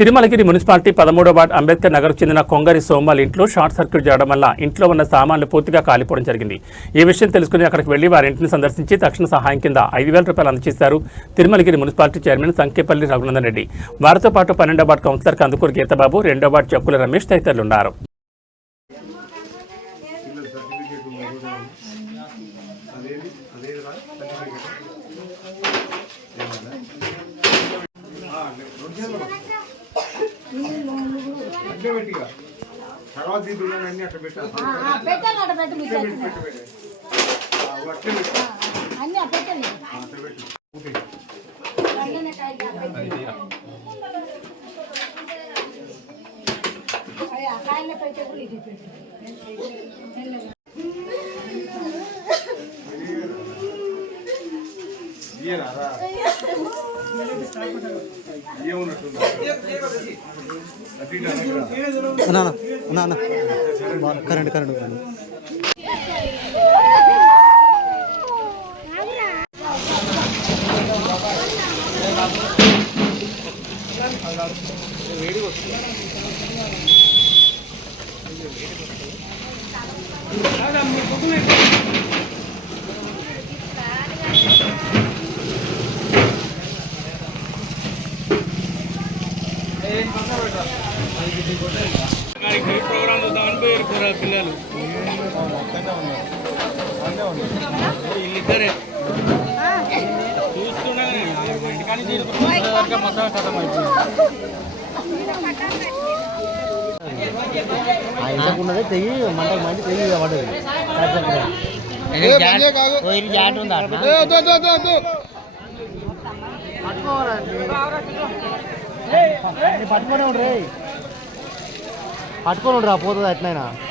Tirumalagiri municipality 13వ ward Ambedkar నగర్కు చెందిన కొంగరి సోమాల్ ఇంట్లో short circuit జరగడం వల్ల ఇంట్లో ఉన్న సామాన్లు పూర్తిగా కాలిపోవడం జరిగింది. ఈ విషయం తెలుసుకుని అక్కడికి వెళ్లి వారి ఇంటిని సందర్శించి తక్షణ సహాయం కింద 5,000 రూపాయలు అందజేశారు తిరుమలగిరి మున్సిపాలిటీ చైర్మన్ సంకేపల్లి రఘునందన్ రెడ్డి. వారితో పాటు 12వ వార్డు కౌన్సిలర్ కందుకూరు గీతబాబు, 2వ వార్డు చెక్కుల రమేష్ తదితరులు ఉన్నారు. కరెంట్ ప్రోగ్రామ్ చూద్దామని పోయారు పిల్లలు. వీళ్ళిద్దరే చూస్తున్నానే ఇంటికాని మొత్తం కథం ఉన్నదే తెగి మంటకి తెగి పడ్డది. పట్టుకొని రా పోతుంది ఎట్లయినా.